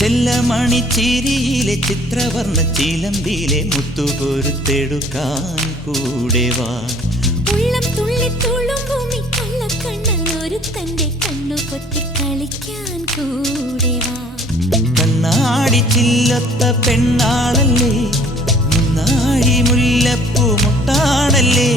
ചെല്ലമണിച്ചിരിയിലെ ചിത്രവർണ്ണ ചിലമ്പിലെ മുത്തുകൊരുത്തെടുക്കാൻ കൂടെ വാ. ഉള്ളം തുള്ളി തുളുമ്പുമി കള്ളക്കണ്ണൻ ഒരുത്തന്റെ കണ്ണു പൊത്തി കളിക്കാൻ കൂടെ വാ. കണ്ണാടി ചില്ലത്ത പെണ്ണാളല്ലേ, മുന്നാഴി മുല്ലപ്പൂ മുട്ടാണല്ലേ,